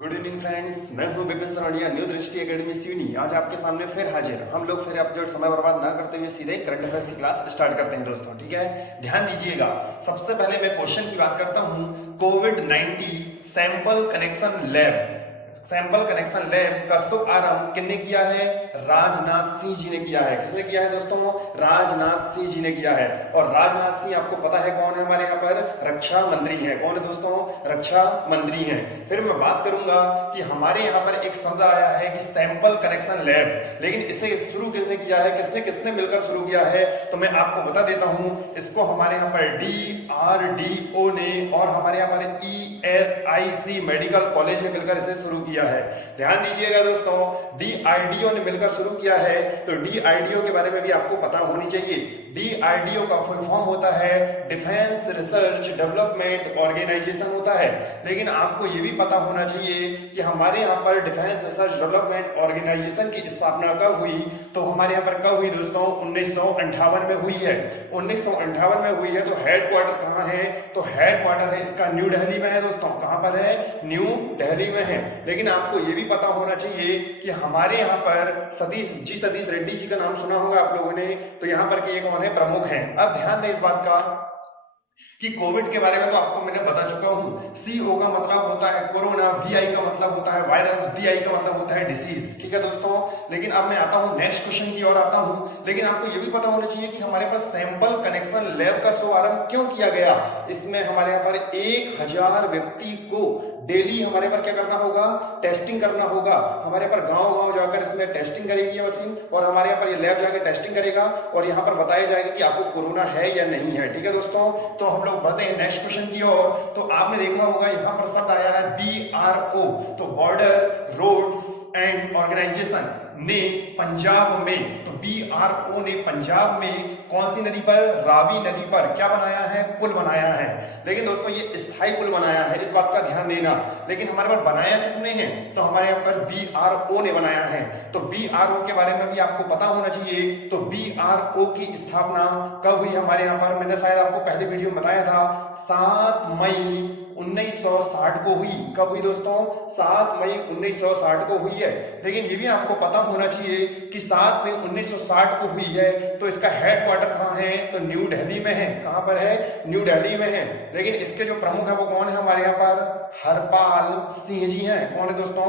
Good evening friends, मैं हूं Vipin सराडिया, new दृष्टि एकेडमी सिवनी। आज आपके सामने फिर हाजिर। हम लोग फिर अपडेट समय बर्बाद ना करते हुए सीधे करंट अफेयर्स की क्लास स्टार्ट करते हैं दोस्तों। ठीक है, ध्यान दीजिएगा। सबसे पहले मैं क्वेश्चन की बात करता हूं। कोविड-19 सैंपल कनेक्शन लैब का शुभारंभ किसने किया है? राजनाथ सिंह जी ने किया है। किसने किया है दोस्तों? राजनाथ सिंह जी ने किया है। और राजनाथ सिंह आपको पता है कौन है? हमारे यहाँ पर रक्षा मंत्री है। कौन है दोस्तों? रक्षा मंत्री है। फिर मैं बात करूंगा कि हमारे यहाँ पर एक शब्द आया है कि सैंपल कनेक्शन लैब, लेकिन इसे शुरू किसने किया है? किसने किसने मिलकर शुरू किया है? तो मैं आपको बता देता हूं। इसको हमारे यहाँ पर DRDO ने और हमारे यहाँ पर ESIC मेडिकल कॉलेज ने मिलकर इसे शुरू किया है। ध्यान दीजिएगा दोस्तों, DRDO ने मिलकर शुरू किया है। तो DRDO के बारे में भी आपको पता होनी चाहिए। DRDO का फुल फॉर्म होता है डिफेंस रिसर्च डेवलपमेंट ऑर्गेनाइजेशन होता है। लेकिन आपको ये भी पता होना चाहिए कि हमारे यहाँ पर डिफेंस रिसर्च डेवलपमेंट ऑर्गेनाइजेशन की स्थापना कब हुई? तो हमारे यहाँ पर कब हुई दोस्तों? 1958 में हुई है। 1958 में हुई है। तो हेडक्वार्टर कहाँ है? तो हेडक्वार्टर है इसका न्यू दिल्ली में है दोस्तों। कहाँ पर है? न्यू दिल्ली में है। लेकिन आपको ये भी पता होना चाहिए कि हमारे यहाँ पर सतीश रेड्डी जी का नाम सुना होगा आप लोगों ने। तो यहाँ पर के कौन है? प्रमुख हैं। अब ध्यान दें इस बात का कि कोविड के बारे में तो आपको मैंने बता चुका हूं। CO का मतलब होता है कोरोना, VI का मतलब होता है वायरस, DI का मतलब होता है डिसीज। ठीक है दोस्तों। लेकिन अब मैं आता हूं नेक्स्ट क्वेश्चन की ओर आता हूं। लेकिन आपको यह भी पता होना चाहिए कि हमारे पास सैंपल कनेक्शन लैब का शुभारंभ क्यों किया गया। इसमें हमारे यहाँ पर 1000 व्यक्ति को डेली हमारे पर क्या करना होगा? टेस्टिंग करना होगा। हमारे पर गांव-गांव जाकर इसमें टेस्टिंग करेगी ये मशीन, और हमारे यहाँ पर ये लैब जाकर टेस्टिंग करेगा और यहाँ पर बताया जाएगा कि आपको कोरोना है या नहीं है। ठीक है दोस्तों। तो हम लोग बढ़ते हैं नेक्स्ट क्वेश्चन की ओर। तो आपने देखा होगा यहाँ पर शब्द आया है BRO। तो बॉर्डर रोड्स एंड ऑर्गेनाइजेशन ने पंजाब में, तो BRO ने पंजाब में कौन सी नदी पर? रावी नदी पर क्या बनाया है? पुल बनाया है। लेकिन दोस्तों ये स्थायी पुल बनाया है, इस बात का ध्यान देना। लेकिन हमारे पास बनाया किसने है? तो हमारे यहाँ पर BRO ने बनाया है। तो BRO के बारे में भी आपको पता होना चाहिए। तो BRO की स्थापना कब हुई हमारे यहाँ पर? मैंने शायद आपको पहले वीडियो में बताया था, 7 मई 1960 को हुई। कब हुई दोस्तों? 7 मई 1960 को हुई है। लेकिन ये भी आपको पता होना चाहिए कि 7 मई 1960 को हुई है। तो इसका हेडक्वार्टर कहाँ है? तो न्यू दिल्ली में है। कहाँ पर है? न्यू दिल्ली में है। लेकिन इसके जो प्रमुख है वो कौन है हमारे यहाँ पर? हरपाल सिंह जी हैं। कौन है दोस्तों?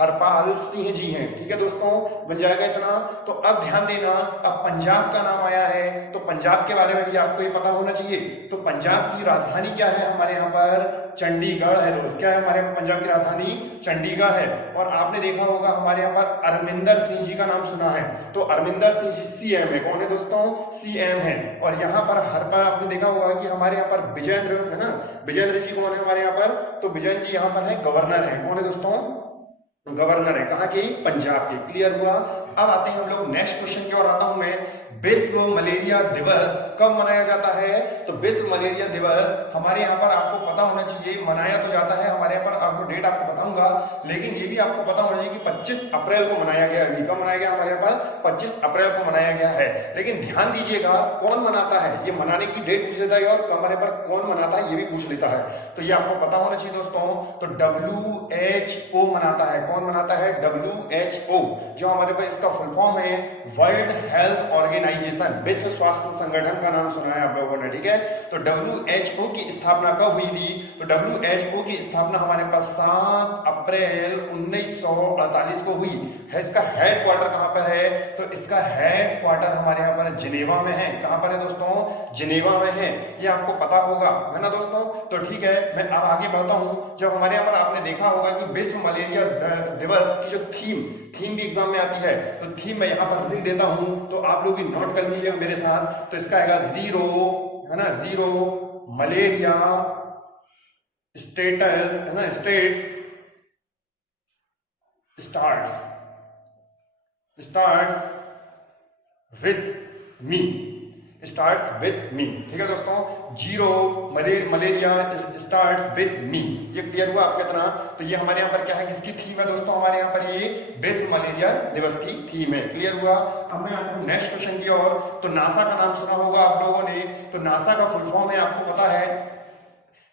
हरपाल सिंह जी हैं। ठीक है दोस्तों, बन जाएगा इतना। तो अब ध्यान देना, अब पंजाब का नाम आया है तो पंजाब के बारे में भी आपको ये पता होना चाहिए। तो पंजाब की राजधानी क्या है हमारे यहाँ पर? चंडीगढ़ है दोस्त। क्या है हमारे यहाँ पंजाब की राजधानी? चंडीगढ़ है। और आपने देखा होगा हमारे यहाँ पर अरविंदर सिंह जी का नाम सुना है। तो अरविंदर सिंह जी CM है। कौन है दोस्तों? CM है। और यहाँ पर हर पर आपने देखा होगा कि हमारे यहाँ पर विजेंद्र है ना, विजेंद्र जी कौन है हमारे यहाँ पर? तो विजेंद्र जी यहाँ पर है गवर्नर है। कौन है दोस्तों? गवर्नर है। कहाँ के? पंजाब के। क्लियर हुआ। अब आते हैं हम लोग नेक्स्ट क्वेश्चन की ओर आता हूं मैं। विश्व मलेरिया दिवस कब मनाया जाता है? तो विश्व मलेरिया दिवस हमारे यहाँ पर आपको पता होना चाहिए, मनाया तो जाता है हमारे यहाँ पर, आपको डेट आपको बताऊंगा। लेकिन ये भी आपको पता होना चाहिए कि 25 अप्रैल को मनाया गया है। कब मनाया गया हमारे यहाँ पर? 25 अप्रैल को मनाया गया है। लेकिन ध्यान दीजिएगा कौन मनाता है, ये मनाने की डेट पूछ लेता है और हमारे पर कौन मनाता है ये भी पूछ लेता है। तो ये आपको पता होना चाहिए दोस्तों। तो WHO मनाता है। कौन मनाता है? WHO, जो हमारे पास इसका फुल फॉर्म है वर्ल्ड हेल्थ ऑर्गेनाइजेशन, विश्व स्वास्थ्य संगठन का नाम सुना है आप लोगों ने। ठीक है। तो WHO की स्थापना कब हुई थी? तो WHO की स्थापना हमारे पास 7 अप्रैल 1948 को हुई है। इसका हेडक्वार्टर कहां पर है? तो इसका हेडक्वार्टर हमारे यहाँ पर जिनेवा में है। कहां पर है दोस्तों? जिनेवा में है। ये आपको पता होगा, है ना दोस्तों। तो ठीक है, मैं अब आगे बढ़ता हूं। जब हमारे यहाँ पर आपने देखा होगा कि विश्व मलेरिया दिवस की जो थीम भी एग्जाम में आती है, तो थीम मैं यहाँ पर लिख देता हूं, तो आप लोग भी नोट कर लीजिएगा मेरे साथ। तो इसका आएगा 0, है ना, 0 मलेरिया स्टेटस, है ना, स्टेट्स स्टार्ट्स विथ मी। ठीक है दोस्तों। 0 मलेरिया स्टार्ट्स विथ मी। ये क्लियर हुआ आपका इतना। तो ये हमारे यहाँ पर क्या है, किसकी थीम है दोस्तों? हमारे यहाँ पर ये विश्व मलेरिया दिवस की थीम है। क्लियर हुआ। अब मैं आता हूँ नेक्स्ट क्वेश्चन की ओर। तो नासा का नाम सुना होगा आप लोगों ने। तो नासा का फुल फॉर्म है, आपको पता है,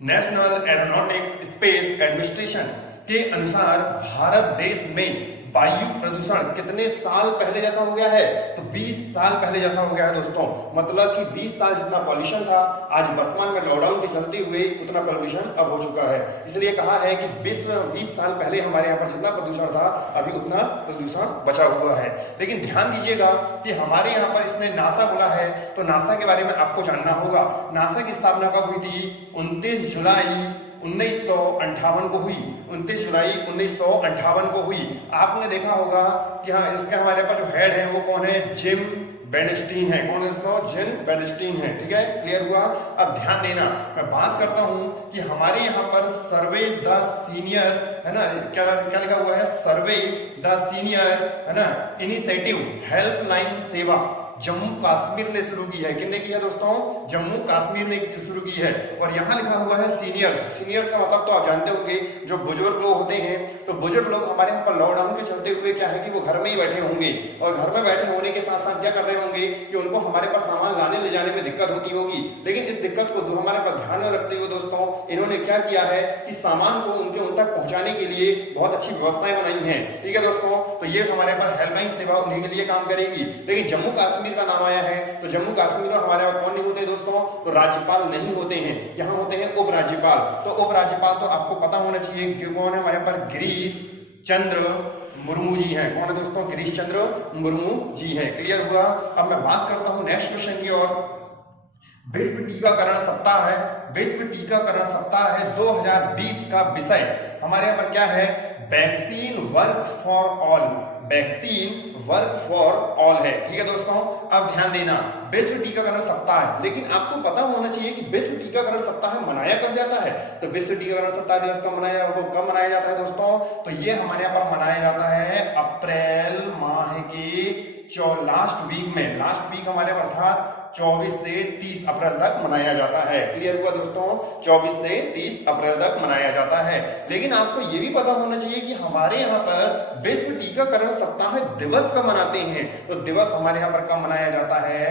नेशनल एरोनॉटिक्स स्पेस एडमिनिस्ट्रेशन। के अनुसार भारत देश में वायु प्रदूषण कितने साल पहले जैसा हो गया है? तो 20 साल पहले जैसा हो गया है दोस्तों। मतलब कि 20 साल जितना पॉल्यूशन था, आज वर्तमान में लॉकडाउन के चलते हुए उतना पॉल्यूशन अब हो चुका है। इसलिए कहा है कि 20 साल पहले हमारे यहाँ पर जितना प्रदूषण था, अभी उतना प्रदूषण बचा हुआ है। लेकिन ध्यान दीजिएगा कि हमारे यहाँ पर इसने नासा बोला है, तो नासा के बारे में आपको जानना होगा। नासा की स्थापना कब हुई थी? 29 जुलाई 1958 को हुई। 29 जुलाई 1958 को हुई। आपने देखा होगा कि हाँ, इसके हमारे पास जो हेड है वो कौन है? जिम बेडस्टीन है। कौन है दोस्तों? जिम बेडस्टीन है। ठीक है, क्लियर हुआ? अब ध्यान देना, मैं बात करता हूं कि हमारे यहाँ पर सर्वे द सीनियर है ना, क्या क्या लिखा हुआ है? सर्वे द सीनियर है ना इनिशिएटिव हेल्पलाइन सेवा जम्मू कश्मीर ने शुरू की है। किसने की है दोस्तों? जम्मू कश्मीर ने शुरू की है। और यहाँ लिखा हुआ है सीनियर्स। सीनियर्स का मतलब तो आप जानते होंगे, जो बुजुर्ग लोग होते हैं। तो बुजुर्ग लोग हमारे यहाँ पर लॉकडाउन के चलते हुए क्या है कि वो घर में ही बैठे होंगे, और घर में बैठे होने के साथ साथ क्या कर रहे होंगे कि उनको हमारे पास सामान लाने ले जाने में दिक्कत होती होगी। लेकिन इस दिक्कत को हमारे पास ध्यान में रखते हुए दोस्तों, इन्होंने क्या किया है कि सामान को उन तक पहुंचाने के लिए बहुत अच्छी व्यवस्थाएं बनाई हैं। ठीक है दोस्तों, तो ये हमारे पास हेल्पलाइन सेवा उन्हीं के लिए काम करेगी। लेकिन जम्मू कश्मीर का नाम आया है, तो जम्मू कश्मीर में हमारे यहाँ कौन नहीं होते दोस्तों? तो राज्यपाल नहीं होते हैं, यहाँ होते हैं उपराज्यपाल। तो उपराज्यपाल तो आपको पता होना चाहिए कि कौन है हमारे पर? गिरीश चंद्र मुर्मू जी हैं। कौन है दोस्तों? गिरीश चंद्र मुर्मू जी हैं। क्लियर हुआ? अब मैं बात करता हूं नेक्स्ट क्वेश्चन की ओर। विश्व टीकाकरण सप्ताह है। विश्व टीकाकरण सप्ताह है 2020 का विषय हमारे यहाँ पर क्या है? Vaccine work for all. Vaccine work for all है। ठीक है दोस्तों, अब ध्यान देना, विश्व टीकाकरण सप्ताह है, लेकिन आपको पता होना चाहिए कि विश्व टीकाकरण सप्ताह मनाया कब जाता है? तो विश्व टीकाकरण सप्ताह दिवस कब मनाया जाता है दोस्तों? तो ये हमारे यहाँ पर मनाया जाता है अप्रैल माह के लास्ट वीक में। लास्ट वीक हमारे अर्थात 24 से 30 अप्रैल तक मनाया जाता है। क्लियर हुआ दोस्तों? 24 से 30 अप्रैल तक मनाया जाता है। लेकिन आपको यह भी पता होना चाहिए कि हमारे यहाँ पर विश्व टीकाकरण सप्ताह दिवस कब मनाते हैं? तो दिवस हमारे यहाँ पर कब मनाया जाता है?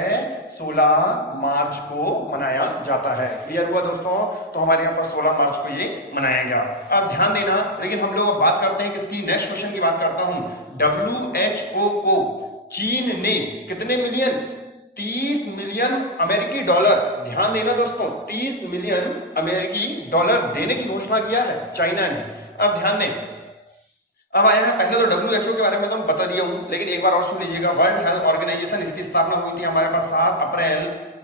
16 मार्च को मनाया जाता है। क्लियर हुआ दोस्तों? तो हमारे यहाँ पर 16 मार्च को ये मनाया गया। अब ध्यान देना, लेकिन हम लोग बात करते हैं किसकी? नेक्स्ट क्वेश्चन की बात करता हूं। WHO को चीन ने कितने मिलियन? 30 मिलियन अमेरिकी डॉलर, ध्यान देना दोस्तों, 30 मिलियन अमेरिकी डॉलर देने की घोषणा किया है चाइना ने। अब ध्यान दें, अब आया है, पहले तो WHO के बारे में तो हम बता दिया हूं, लेकिन एक बार और सुन लीजिएगा। वर्ल्ड हेल्थ ऑर्गेनाइजेशन, इसकी स्थापना हुई थी हमारे पास 7 अप्रैल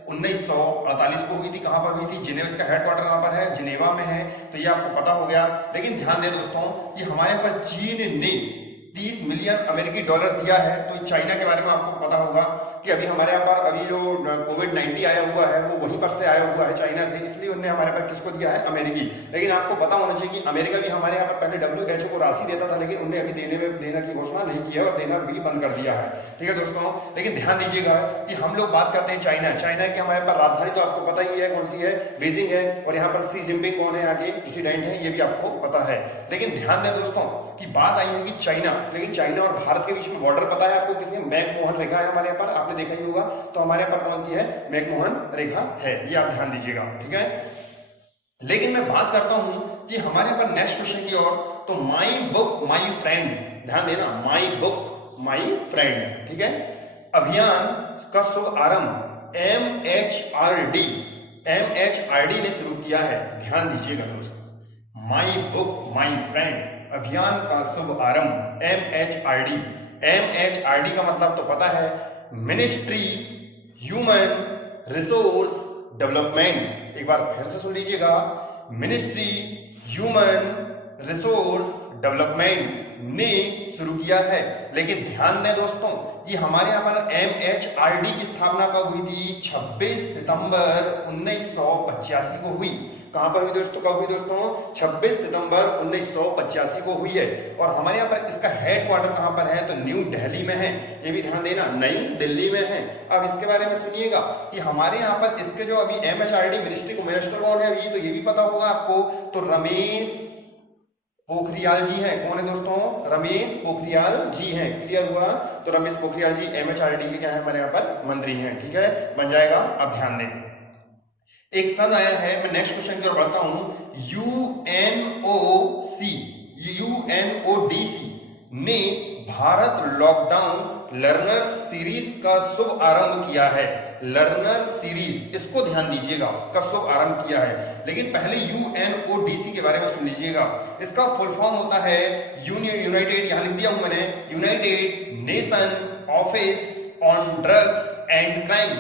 1948 को हुई थी। कहां पर हुई थी? जिनेवा। इसका हेडक्वार्टर कहां पर है? जिनेवा में है। तो ये आपको पता हो गया। लेकिन ध्यान दें दोस्तों कि हमारे यहाँ पर चीन ने 30 मिलियन अमेरिकी डॉलर दिया है। तो चाइना के बारे में आपको पता होगा कि अभी हमारे यहाँ पर अभी जो कोविड-19 आया हुआ है वो वहीं पर से आया हुआ है, चाइना से, इसलिए उन्होंने हमारे पर किसको दिया है? अमेरिकी। लेकिन आपको पता होना चाहिए कि अमेरिका भी हमारे यहाँ पर पहले WHO को राशि देता था, लेकिन उन्हें अभी देने की घोषणा नहीं की है और देना भी बंद कर दिया है। ठीक है दोस्तों, लेकिन ध्यान दीजिएगा कि हम लोग बात करते हैं चाइना। चाइना की हमारे पास राजधानी तो आपको पता ही है, कौन सी है? बीजिंग है। और यहाँ पर सी जिनपिंग कौन है? आगे प्रेसिडेंट है, ये भी आपको पता है। लेकिन ध्यान दें दोस्तों कि बात आई है कि चाइना, लेकिन चाइना और भारत के बीच में बॉर्डर पता है आपको? किसी मैकमोहन रेखा है हमारे यहाँ पर, आपने देखा ही होगा। तो हमारे यहाँ पर कौन सी है? मैकमोहन रेखा है, ये आप ध्यान दीजिएगा। ठीक है, लेकिन मैं बात करता हूं कि हमारे यहाँ पर नेक्स्ट क्वेश्चन की ओर। तो माई बुक माई फ्रेंड्स, ध्यान देना, माई बुक माई फ्रेंड। ठीक है, अभियान का शुभ आरंभ MHRD ने शुरू किया है। ध्यान दीजिएगा दोस्तों, माई बुक माई फ्रेंड अभियान का शुभ आरंभ MHRD का मतलब तो पता है, मिनिस्ट्री ह्यूमन रिसोर्स डेवलपमेंट। एक बार फिर से सुन लीजिएगा, मिनिस्ट्री ह्यूमन रिसोर्स डेवलपमेंट ने शुरू किया है। लेकिन ध्यान दें दोस्तों, ये हमारे यहाँ पर MHRD की स्थापना कब हुई थी? 26 सितंबर 1985 को हुई। कहां पर हुई दोस्तों? कब हुई दोस्तों? 26 सितंबर 1985 को हुई है। और हमारे यहाँ पर इसका हेडक्वार्टर कहां पर है? तो न्यू दिल्ली में है। ये भी ध्यान देना, नई दिल्ली में है। अब इसके बारे में सुनिएगा कि हमारे यहाँ पर इसके जो अभी MHRD मिनिस्ट्री को मिनिस्टर कौन है अभी? तो ये भी पता होगा आपको, तो रमेश पोखरियाल जी हैं। कौन है दोस्तों? रमेश पोखरियाल जी हैं। क्लियर हुआ? तो रमेश पोखरियाल जी MHRD के क्या है? हमारे यहाँ पर मंत्री हैं। ठीक है, बन जाएगा। अब ध्यान दें, एक शब्द आया है, मैं नेक्स्ट क्वेश्चन की ओर बढ़ता हूं। यूएनओडीसी ने भारत लॉकडाउन लर्नर सीरीज का शुभ आरंभ किया है। लर्नर सीरीज, इसको ध्यान दीजिएगा, का शुभ आरंभ किया है। लेकिन पहले यूएनओडीसी के बारे में सुन लीजिएगा। इसका फुल फॉर्म होता है यूनाइटेड, यहां लिख दिया हूं मैंने, United nation office on drugs and crime.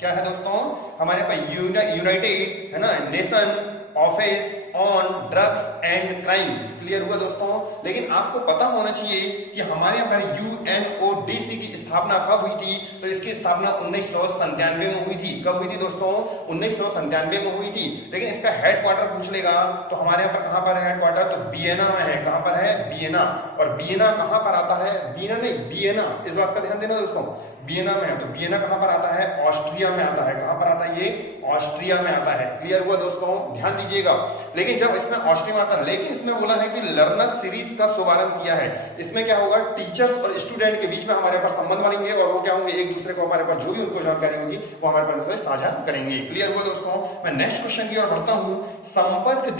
क्या है दोस्तों, हमारे पास यूनाइटेड है ना, nation office on drugs and crime. Clear हुआ दोस्तों। लेकिन आपको पता होना चाहिए कि हमारे यहाँ पर यूएनओडीसी की स्थापना कब हुई थी। तो इसकी स्थापना 1997 में हुई थी। कब हुई थी दोस्तों, 1997 में हुई थी। लेकिन इसका हेडक्वार्टर पूछ लेगा तो हमारे यहाँ पर कहां पर है हेडक्वार्टर, तो वियना में है। कहां पर है, वियना। और वियना कहां पर आता है, वियना नहीं, वियना, इस बात का ध्यान देना दोस्तों, वियना में है। तो वियना कहां पर आता है, ऑस्ट्रिया में आता है। कहां पर आता है, ये ऑस्ट्रिया में आता है। क्लियर हुआ दोस्तों, ध्यान दीजिएगा। लेकिन जब इसमें ऑस्ट्रिया में आता है, लेकिन इसमें बोला है कि लर्नर सीरीज का शुभारंभ किया है। इसमें क्या होगा, टीचर्स और स्टूडेंट के बीच में हमारे पास संबंध बनेंगे और वो क्या होंगे, एक दूसरे को हमारे पास जो भी उनको जानकारी होगी वो हमारे पास इससे साझा करेंगे। क्लियर हुआ दोस्तों। मैं नेक्स्ट क्वेश्चन की ओर बढ़ता हूं। संपर्क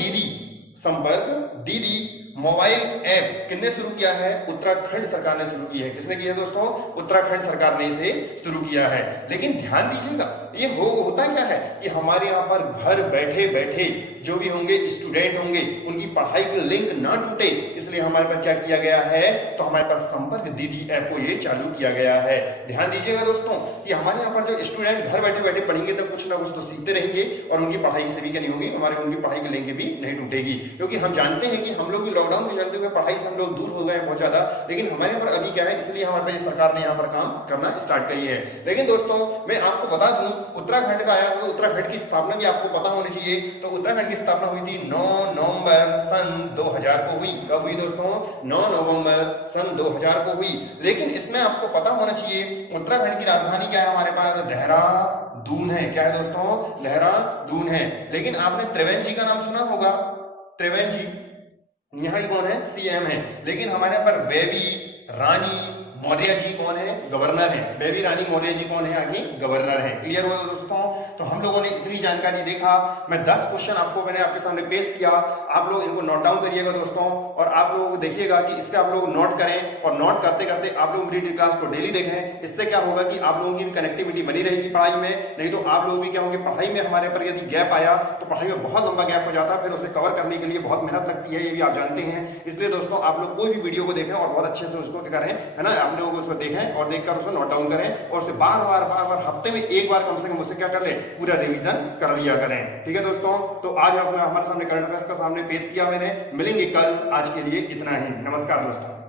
दीदी मोबाइल ऐप किसने शुरू किया है, उत्तराखंड सरकार ने शुरू की है। किसने किया है दोस्तों, उत्तराखंड सरकार ने इसे शुरू किया है। लेकिन ध्यान दीजिएगा, ये होता क्या है कि हमारे यहाँ पर घर बैठे बैठे जो भी होंगे स्टूडेंट होंगे उनकी पढ़ाई का लिंक ना टूटे, इसलिए हमारे पास क्या किया गया है, तो हमारे पास संपर्क दीदी ऐप को ये चालू किया गया है। ध्यान दीजिएगा दोस्तों कि हमारे यहाँ पर जो स्टूडेंट घर बैठे बैठे पढ़ेंगे तो कुछ ना कुछ तो सीखते रहेंगे और उनकी पढ़ाई से भी क्या नहीं होगी, हमारी उनकी पढ़ाई की लिंक भी नहीं टूटेगी। क्योंकि हम जानते हैं कि हम लोग भी लॉकडाउन में जानते हुए पढ़ाई से हम लोग दूर हो गए हैं बहुत ज्यादा। लेकिन हमारे यहाँ पर अभी क्या है, इसलिए हमारे पास सरकार ने यहाँ पर काम करना स्टार्ट करी है। लेकिन दोस्तों मैं आपको बता दूं, उत्तराखंड का आया तो उत्तराखंड की स्थापना भी आपको पता होनी चाहिए। तो उत्तराखंड की स्थापना हुई थी 9 नवंबर सन 2000 को हुई। कब हुई दोस्तों, 9 नवंबर सन 2000 को हुई। लेकिन इसमें आपको पता होना चाहिए उत्तराखंड की राजधानी क्या है, हमारे पास देहरादून है। क्या है दोस्तों, देहरादून है। लेकिन आपने त्रिवेंद्र जी का नाम सुना होगा, त्रिवेंद्र जी यहाँ कौन है, सीएम है। लेकिन हमारे पर बेबी रानी मौर्य जी कौन है, गवर्नर है। बेबी रानी मौर्य जी कौन है, आगे गवर्नर है। क्लियर हुआ दोस्तों। तो हम लोगों ने इतनी जानकारी देखा। मैं 10 क्वेश्चन मैंने आपके सामने पेश किया। आप लोग इनको नोट डाउन करिएगा दोस्तों, और आप लोगों को देखिएगा कि इसका आप लोग नोट करें, और नोट करते करते आप लोग मेरी क्लास को डेली देखें। इससे क्या होगा कि आप लोगों की भी कनेक्टिविटी बनी रहेगी पढ़ाई में। नहीं तो आप लोग भी क्या होंगे, पढ़ाई में हमारे पर यदि गैप आया तो पढ़ाई में बहुत लंबा गैप हो जाता है, फिर उसे कवर करने के लिए बहुत मेहनत लगती है, ये भी आप जानते हैं। इसलिए दोस्तों आप लोग कोई भी वीडियो को देखें और बहुत अच्छे से उसको क्या करें, है ना, आप लोग उसको देखें और देखकर उसको नोट डाउन करें, और उसे बार बार हफ्ते में एक बार कम से कम उसे क्या कर ले, पूरा रिवीजन कर लिया करें। ठीक है दोस्तों। तो आज हमारे सामने करंट अफेयर्स का सामने पेश किया मैंने। मिलेंगे कल, आज के लिए इतना ही। नमस्कार दोस्तों।